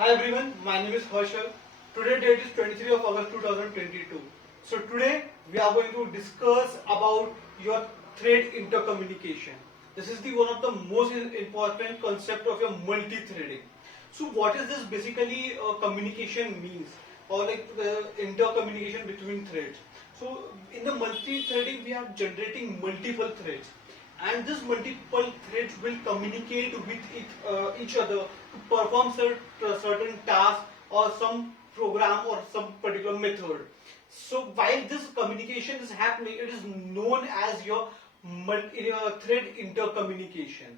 Hi everyone, my name is Harshal. Today date is 23 of August 2022. So today we are going to discuss about your thread intercommunication. This is the one of the most important concept of your multi-threading. So what is this basically communication means or like the intercommunication between threads. So in the multi-threading we are generating multiple threads and these multiple threads will communicate with each other to perform certain task or some program or some particular method. So while this communication is happening, it is known as your thread intercommunication.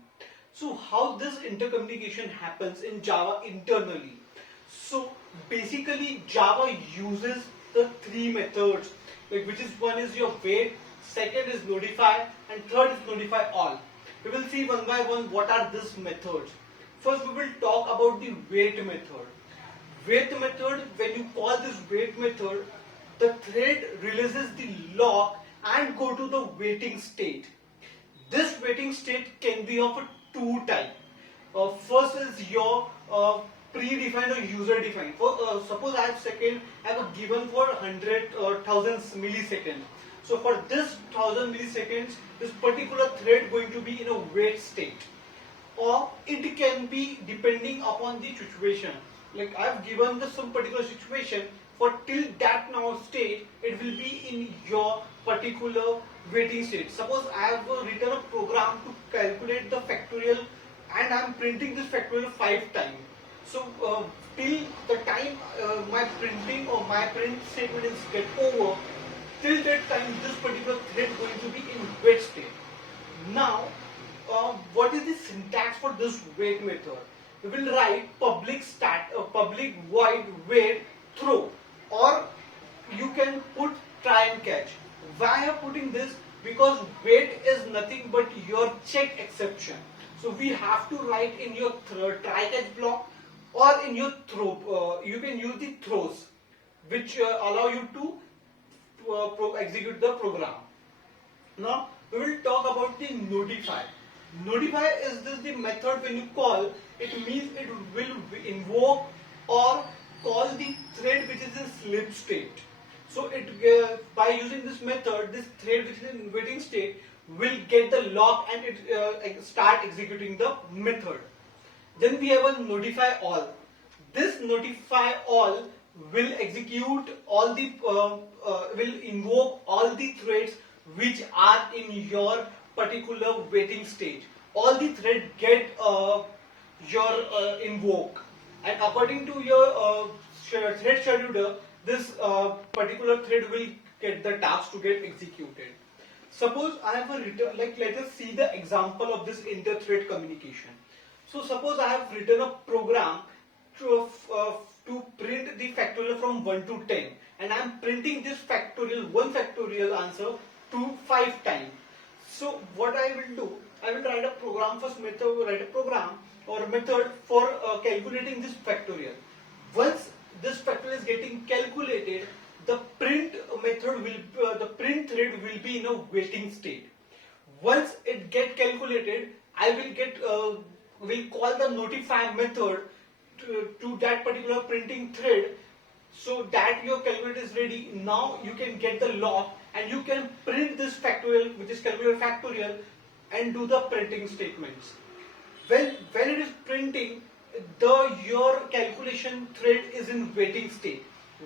So how this intercommunication happens in Java internally? So basically Java uses the three methods, like which is one is your wait, second is notify, and third is notify all. We will see one by one what are these methods. First we will talk about the wait method. Wait method, when you call this wait method, the thread releases the lock and go to the waiting state. This waiting state can be of two types. First is your predefined or user defined. For suppose I have given for 100 or 1000 milliseconds. So for this 1000 milliseconds, this particular thread going to be in a wait state, or it can be depending upon the situation. Like I have given this some particular situation, for till that now state it will be in your particular waiting state. Suppose I have written a program to calculate the factorial and I am printing this factorial 5 times. So till the time my printing or my print statement is get over, till that time this particular thread going to be in wait state. Now what is the syntax for this wait method? We will write public void wait throw, or you can put try and catch. Why I am putting this? Because wait is nothing but your check exception. So we have to write in your try catch block or in your throw. You can use the throws, which allow you to execute the program. Now we will talk about the notify. Notify is this the method when you call, it means it will invoke or call the thread which is in sleep state. So it by using this method, this thread which is in waiting state will get the lock and it start executing the method. Then we have a notify all. This notify all will execute all the will invoke all the threads which are in your particular waiting stage. All the threads get your invoke, and according to your thread scheduler, this particular thread will get the task to get executed. Suppose I have a return, like let us see the example of this inter-thread communication. So suppose I have written a program to print the factorial from 1 to 10, and I am printing this factorial 1 factorial answer to 5 times. So what I will do, I will write a program first method, write a program or method for calculating this factorial. Once this factorial is getting calculated, the print method will the print thread will be in a waiting state. Once it get calculated, I will call the notify method to that particular printing thread, so that your calculator is ready. Now you can get the lock and you can print this factorial, which is calculator factorial, and do the printing statements. When it is printing, your calculation thread is in waiting state.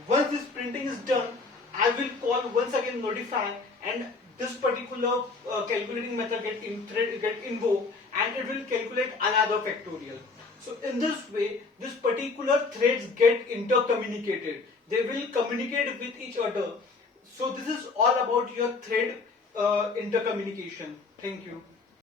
Once this printing is done, I will call once again notify, and this particular calculating method get invoked, and it will calculate another factorial. So in this way, this particular threads get intercommunicated. They will communicate with each other. So this is all about your thread intercommunication. Thank you.